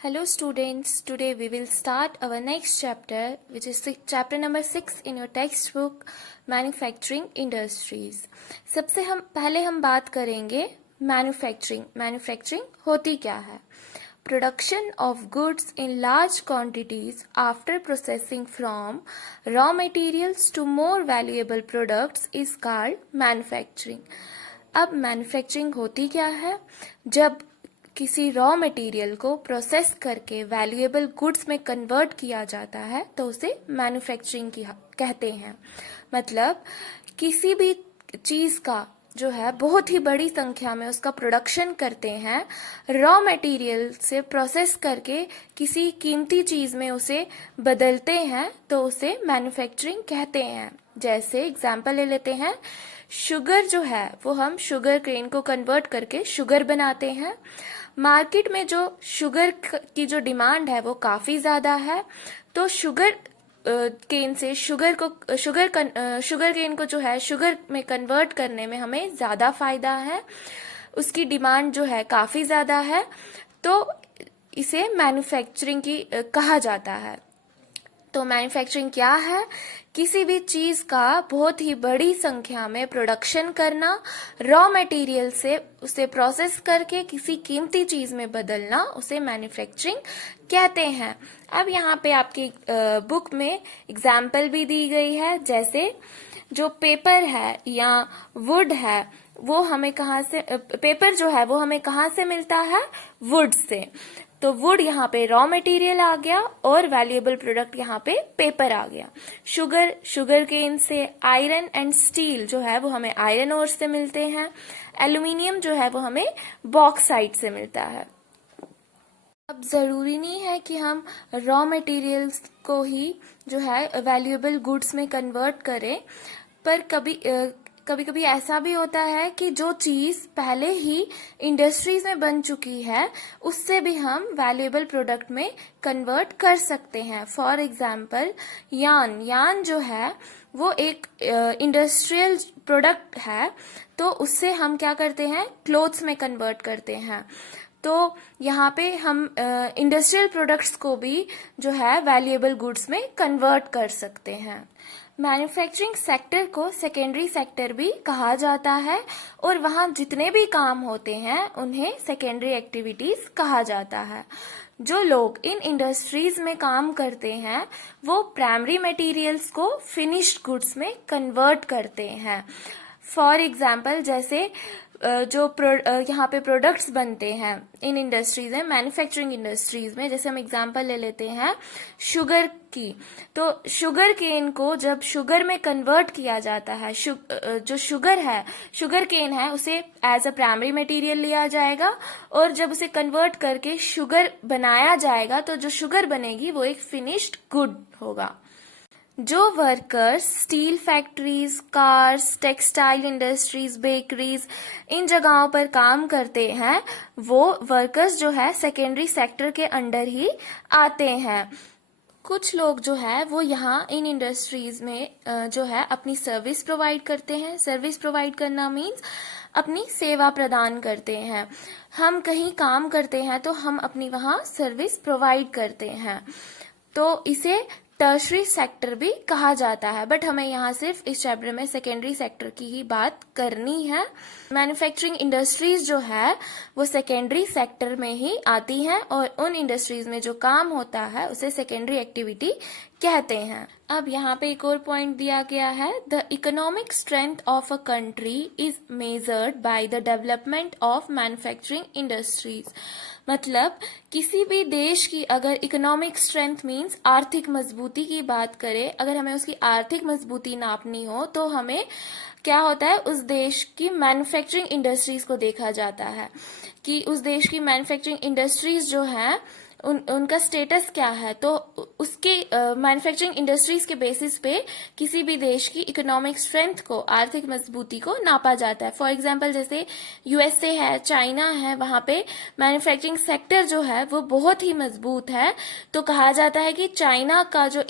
Hello students, today we will start our next chapter which is chapter number 6 in your textbook Manufacturing Industries. सबसे पहले हम बात करेंगे manufacturing होती क्या है. Production of goods in large quantities after processing from raw materials to more valuable products is called manufacturing. अब manufacturing होती क्या है? जब किसी रॉ मटेरियल को प्रोसेस करके वैल्यूएबल गुड्स में कन्वर्ट किया जाता है तो उसे मैन्युफैक्चरिंग कहते हैं. मतलब किसी भी चीज का जो है बहुत ही बड़ी संख्या में उसका प्रोडक्शन करते हैं, रॉ मटेरियल से प्रोसेस करके किसी कीमती चीज में उसे बदलते हैं तो उसे मैन्युफैक्चरिंग कहते हैं. जैसे एग्जांपल ले लेते हैं, शुगर जो है वो हम शुगर केन को कन्वर्ट करके शुगर बनाते हैं. मार्केट में जो शुगर की जो डिमांड है वो काफी ज्यादा है, तो शुगर केन से शुगर केन को जो है शुगर में कन्वर्ट करने में हमें ज्यादा फायदा है. उसकी डिमांड जो है काफी ज्यादा है, तो इसे मैन्युफैक्चरिंग की कहा जाता है. तो मैन्युफैक्चरिंग क्या है? किसी भी चीज का बहुत ही बड़ी संख्या में प्रोडक्शन करना, रॉ मटेरियल से उसे प्रोसेस करके किसी कीमती चीज में बदलना, उसे मैन्युफैक्चरिंग कहते हैं. अब यहाँ पे आपकी बुक में एग्जाम्पल भी दी गई है. जैसे जो पेपर है या वुड है वो हमें कहाँ से, पेपर जो है वो हमें कहाँ से मिलता है? Would say. तो वुड यहाँ पे रॉ मटेरियल आ गया और वैल्यूएबल प्रोडक्ट यहाँ पे पेपर आ गया. शुगर केन से. आयरन एंड स्टील जो है वो हमें आयरन ओर से मिलते हैं. एल्यूमिनियम जो है वो हमें बॉक्साइट से मिलता है. अब जरूरी नहीं है कि हम रॉ मटेरियल्स को ही जो है वैल्यूएबल गुड्स में कन्वर्ट करें, पर कभी कभी ऐसा भी होता है कि जो चीज पहले ही इंडस्ट्रीज में बन चुकी है उससे भी हम वैल्यूएबल प्रोडक्ट में कन्वर्ट कर सकते हैं. फॉर एग्जाम्पल यान जो है वो एक इंडस्ट्रियल प्रोडक्ट है, तो उससे हम क्या करते हैं? क्लोथ्स में कन्वर्ट करते हैं. तो यहाँ पे हम इंडस्ट्रियल प्रोडक्ट्स को भी जो है वैल्यूएबल गुड्स में कन्वर्ट कर सकते हैं. मैन्युफैक्चरिंग सेक्टर को सेकेंडरी सेक्टर भी कहा जाता है और वहाँ जितने भी काम होते हैं उन्हें सेकेंडरी एक्टिविटीज कहा जाता है. जो लोग इन इंडस्ट्रीज में काम करते हैं वो प्राइमरी मटेरियल्स को फिनिश्ड गुड्स में कन्वर्ट करते हैं. फॉर एग्जाम्पल जैसे जो यहाँ पे प्रोडक्ट्स बनते हैं इन इंडस्ट्रीज में, मैन्युफैक्चरिंग इंडस्ट्रीज में, जैसे हम एग्जांपल ले लेते हैं शुगर की. तो शुगर केन को जब शुगर में कन्वर्ट किया जाता है, जो शुगर केन है उसे एज अ प्राइमरी मटेरियल लिया जाएगा और जब उसे कन्वर्ट करके शुगर बनाया जाएगा तो जो शुगर बनेगी वो एक फिनिश्ड गुड होगा. जो workers steel factories, cars, textile industries, bakeries इन जगहों पर काम करते हैं वो वर्कर्स जो है सेकेंडरी सेक्टर के अंडर ही आते हैं. कुछ लोग जो है वो यहाँ इन इंडस्ट्रीज में जो है अपनी सर्विस प्रोवाइड करते हैं. सर्विस प्रोवाइड करना मीन्स अपनी सेवा प्रदान करते हैं. हम कहीं काम करते हैं तो हम अपनी वहाँ सर्विस प्रोवाइड करते हैं, तो इसे टर्शरी सेक्टर भी कहा जाता है. बट हमें यहाँ सिर्फ इस चैप्टर में सेकेंडरी सेक्टर की ही बात करनी है. मैन्युफैक्चरिंग इंडस्ट्रीज जो है वो सेकेंडरी सेक्टर में ही आती हैं और उन इंडस्ट्रीज में जो काम होता है उसे सेकेंडरी एक्टिविटी कहते हैं. अब यहाँ पे एक और पॉइंट दिया गया है, the economic strength of a country is measured by the development of manufacturing industries. मतलब किसी भी देश की अगर इकोनॉमिक स्ट्रेंथ मीन्स आर्थिक मजबूती की बात करें, अगर हमें उसकी आर्थिक मजबूती नापनी हो तो हमें क्या होता है, उस देश की मैन्युफैक्चरिंग इंडस्ट्रीज को देखा जाता है कि उस देश की मैन्युफैक्चरिंग इंडस्ट्रीज जो हैं उनका स्टेटस क्या है. तो उसके मैन्युफैक्चरिंग इंडस्ट्रीज के बेसिस पे किसी भी देश की इकोनॉमिक स्ट्रेंथ को, आर्थिक मजबूती को नापा जाता है. फॉर एग्जांपल जैसे यूएसए है, चाइना है, वहां पे मैन्युफैक्चरिंग सेक्टर जो है वो बहुत ही मजबूत है, तो कहा जाता है कि चाइना का जो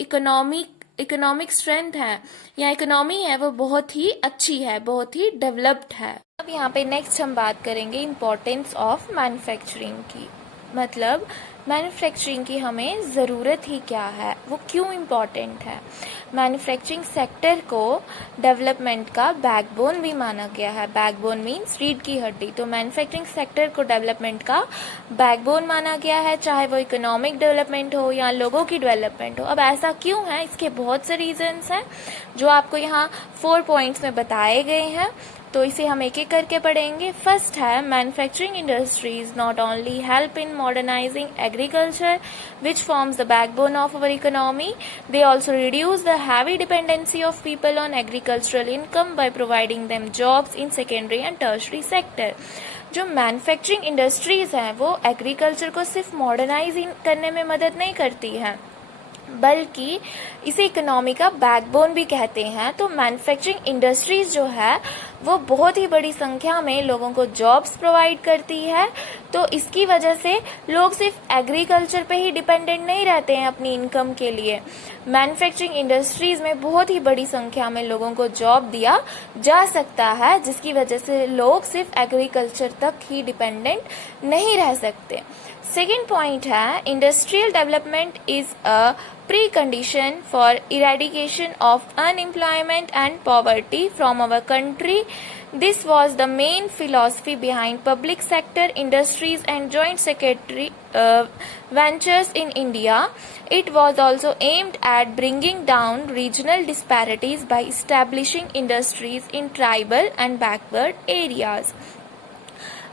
इकोनॉमिक स्ट्रेंथ है या इकोनॉमी है वो बहुत ही अच्छी है, बहुत ही डेवलप्ड है. अब यहाँ पे नेक्स्ट हम बात करेंगे इम्पोर्टेंस ऑफ मैन्युफैक्चरिंग की. मतलब मैन्युफैक्चरिंग की हमें ज़रूरत ही क्या है, वो क्यों इम्पॉर्टेंट है। मैन्युफैक्चरिंग सेक्टर को डेवलपमेंट का बैकबोन भी माना गया है। बैकबोन मीन्स रीढ़ की हड्डी। तो मैन्युफैक्चरिंग सेक्टर को डेवलपमेंट का बैकबोन माना गया है, चाहे वो इकोनॉमिक डेवलपमेंट हो या लोगों की डेवलपमेंट हो। अब ऐसा क्यों है, इसके बहुत से रीजंस हैं जो आपको यहाँ 4 पॉइंट्स में बताए गए हैं। तो इसे हम एक एक करके पढ़ेंगे। फर्स्ट है, manufacturing industries not only help in modernising agriculture which forms the backbone of our economy, they also reduce the heavy dependency of people on agricultural income by providing them jobs in secondary and tertiary sector. जो manufacturing industries हैं वो agriculture को सिर्फ modernise करने में मदद नहीं करती हैं, बल्कि इसे इकोनॉमी का बैकबोन भी कहते हैं। तो मैन्युफैक्चरिंग इंडस्ट्रीज जो है वो बहुत ही बड़ी संख्या में लोगों को जॉब्स प्रोवाइड करती है। तो इसकी वजह से लोग सिर्फ एग्रीकल्चर पे ही डिपेंडेंट नहीं रहते हैं अपनी इनकम के लिए। मैन्युफैक्चरिंग इंडस्ट्रीज में बहुत ही बड़ी संख्या में लोगों को जॉब दिया जा सकता है, जिसकी वजह से लोग सिर्फ एग्रीकल्चर तक ही डिपेंडेंट नहीं रह सकते। सेकेंड पॉइंट है, industrial development is a precondition for eradication of unemployment and poverty from our country. This was the main philosophy behind public sector industries and joint secretary ventures in India. It was also aimed at bringing down regional disparities by establishing industries in tribal and backward areas.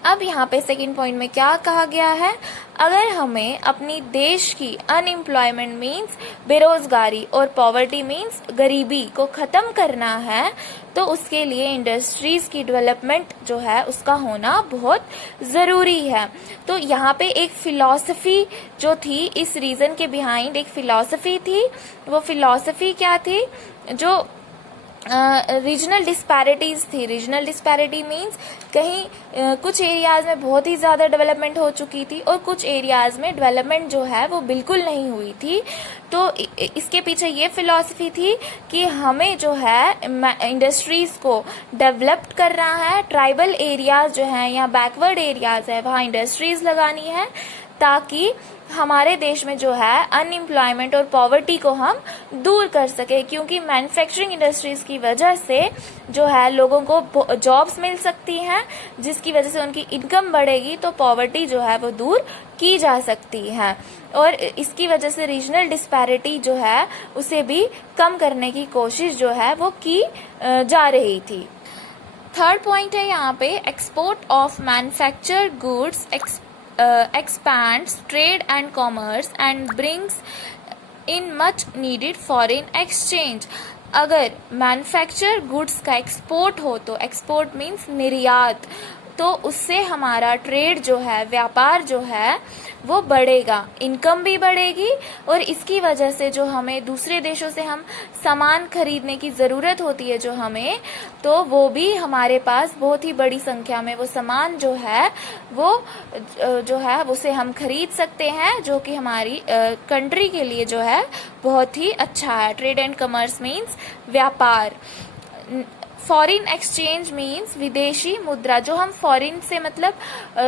अब यहाँ पे second point में क्या कहा गया है, अगर हमें अपनी देश की अनएम्प्लॉयमेंट मीन्स बेरोजगारी और पॉवर्टी मीन्स गरीबी को ख़त्म करना है, तो उसके लिए इंडस्ट्रीज़ की डेवलपमेंट जो है उसका होना बहुत ज़रूरी है। तो यहाँ पे एक फ़िलॉसफी जो थी, इस रीज़न के बिहाइंड एक फ़िलॉसफी थी। वो फ़िलॉसफी क्या थी, जो रीजनल डिस्पैरिटीज़ थी। रीजनल डिस्पैरिटी मीन्स कहीं कुछ एरियाज़ में बहुत ही ज़्यादा डेवलपमेंट हो चुकी थी और कुछ एरियाज़ में डेवलपमेंट जो है वो बिल्कुल नहीं हुई थी। तो इसके पीछे ये फिलॉसफी थी कि हमें जो है इंडस्ट्रीज़ को डेवलप्ड करना है। ट्राइबल एरियाज़ जो हैं या बैकवर्ड एरियाज़ है वहाँ इंडस्ट्रीज़ लगानी है, ताकि हमारे देश में जो है अनएम्प्लॉयमेंट और पॉवर्टी को हम दूर कर सके। क्योंकि मैन्युफैक्चरिंग इंडस्ट्रीज की वजह से जो है लोगों को जॉब्स मिल सकती हैं, जिसकी वजह से उनकी इनकम बढ़ेगी, तो पॉवर्टी जो है वो दूर की जा सकती है और इसकी वजह से रीजनल डिस्पैरिटी जो है उसे भी कम करने की कोशिश जो है वो की जा रही थी। थर्ड पॉइंट है यहाँ पे, export of manufactured goods expands trade and commerce and brings in much needed foreign exchange. अगर मैन्युफैक्चर गुड्स का एक्सपोर्ट हो, तो एक्सपोर्ट मीन्स निर्यात, तो उससे हमारा ट्रेड जो है, व्यापार जो है वो बढ़ेगा, इनकम भी बढ़ेगी और इसकी वजह से जो हमें दूसरे देशों से हम सामान खरीदने की ज़रूरत होती है जो हमें, तो वो भी हमारे पास बहुत ही बड़ी संख्या में वो सामान जो है उसे हम खरीद सकते हैं, जो कि हमारी कंट्री के लिए जो है बहुत ही अच्छा है। ट्रेड एंड कॉमर्स मीन्स व्यापार। फॉरेन एक्सचेंज मीन्स विदेशी मुद्रा, जो हम फॉरेन से मतलब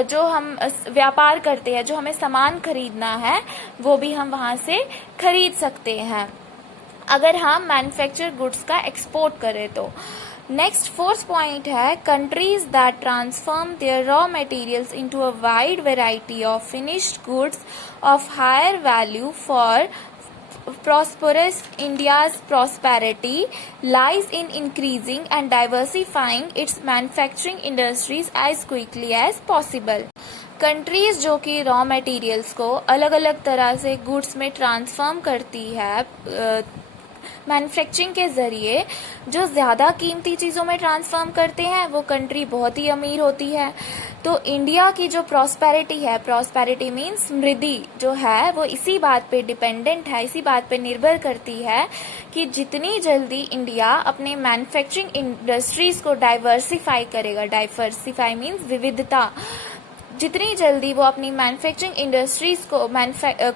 जो हम व्यापार करते हैं, जो हमें सामान खरीदना है वो भी हम वहाँ से खरीद सकते हैं अगर हम मैन्युफैक्चर गुड्स का एक्सपोर्ट करें तो। नेक्स्ट फोर्थ पॉइंट है, countries that transform their raw materials into a wide variety of finished goods of higher value for prosperous India's prosperity lies in increasing and diversifying its manufacturing industries as quickly as possible. Countries जो कि raw materials को अलग अलग तरह से goods में transform करती है मैन्युफैक्चरिंग के ज़रिए, जो ज़्यादा कीमती चीज़ों में ट्रांसफॉर्म करते हैं वो कंट्री बहुत ही अमीर होती है। तो इंडिया की जो प्रॉस्पेरिटी है, प्रॉस्पेरिटी मीन्स समृद्धि जो है, वो इसी बात पे डिपेंडेंट है, इसी बात पे निर्भर करती है कि जितनी जल्दी इंडिया अपने मैन्युफैक्चरिंग इंडस्ट्रीज़ को डाइवर्सिफाई करेगा। डाइवर्सिफाई मीन्स विविधता। जितनी जल्दी वो अपनी मैन्युफैक्चरिंग इंडस्ट्रीज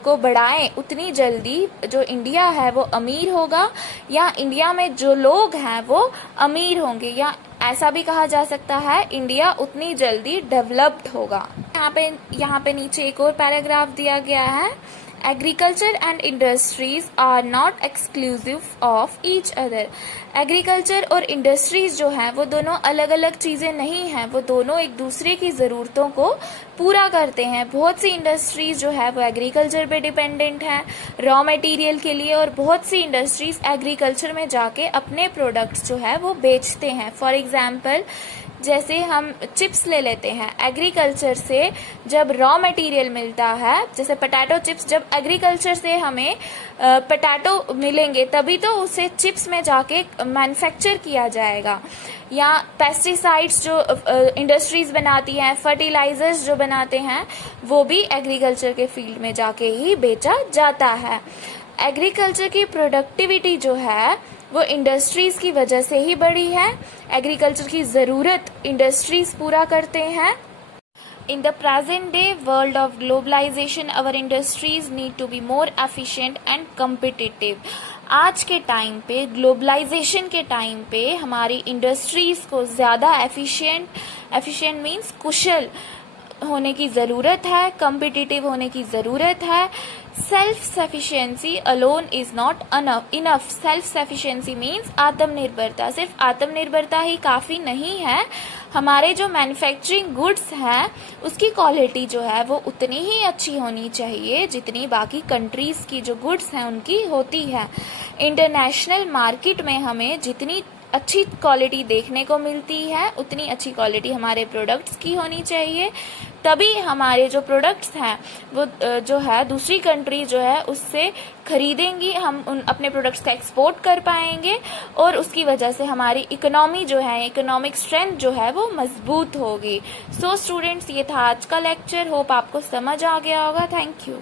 को बढ़ाएं, उतनी जल्दी जो इंडिया है वो अमीर होगा, या इंडिया में जो लोग हैं वो अमीर होंगे, या ऐसा भी कहा जा सकता है इंडिया उतनी जल्दी डेवलप्ड होगा। यहाँ पे नीचे एक और पैराग्राफ दिया गया है। Agriculture and industries are not exclusive of each other. Agriculture और इंडस्ट्रीज जो है वो दोनों अलग अलग चीज़ें नहीं हैं, वो दोनों एक दूसरे की ज़रूरतों को पूरा करते हैं। बहुत सी इंडस्ट्रीज जो है वो एग्रीकल्चर पे डिपेंडेंट है रॉ मटेरियल के लिए, और बहुत सी इंडस्ट्रीज एग्रीकल्चर में जाके अपने प्रोडक्ट्स जो है वो बेचते हैं। फॉर एग्जाम्पल जैसे हम चिप्स ले लेते हैं, एग्रीकल्चर से जब रॉ मटेरियल मिलता है, जैसे पोटैटो चिप्स, जब एग्रीकल्चर से हमें पोटैटो मिलेंगे तभी तो उसे चिप्स में जाके मैन्युफैक्चर किया जाएगा। या पेस्टिसाइड्स जो इंडस्ट्रीज बनाती हैं, फर्टिलाइजर्स जो बनाते हैं, वो भी एग्रीकल्चर के फील्ड में जाके ही बेचा जाता है। एग्रीकल्चर की प्रोडक्टिविटी जो है वो इंडस्ट्रीज की वजह से ही बढ़ी है। एग्रीकल्चर की ज़रूरत इंडस्ट्रीज पूरा करते हैं। In the present day world of globalization, our industries need to be more efficient and competitive. आज के टाइम पे, ग्लोबलाइजेशन के टाइम पे, हमारी इंडस्ट्रीज को ज़्यादा एफिशिएंट मीन्स कुशल होने की ज़रूरत है, कम्पिटिटिव होने की ज़रूरत है। Self sufficiency alone is not enough. Self sufficiency means आत्मनिर्भरता। सिर्फ आत्मनिर्भरता ही काफ़ी नहीं है, हमारे जो मैन्युफैक्चरिंग गुड्स हैं उसकी क्वालिटी जो है वो उतनी ही अच्छी होनी चाहिए जितनी बाकी कंट्रीज़ की जो गुड्स हैं उनकी होती है। इंटरनेशनल मार्केट में हमें जितनी अच्छी क्वालिटी देखने को मिलती है उतनी अच्छी क्वालिटी हमारे प्रोडक्ट्स की होनी चाहिए, तभी हमारे जो प्रोडक्ट्स हैं वो जो है दूसरी कंट्री जो है उससे खरीदेंगी, हम अपने प्रोडक्ट्स का एक्सपोर्ट कर पाएंगे और उसकी वजह से हमारी इकोनॉमी जो है, इकोनॉमिक स्ट्रेंथ जो है वो मजबूत होगी। सो स्टूडेंट्स, ये था आज का लेक्चर। होप आपको समझ आ गया होगा। Thank you.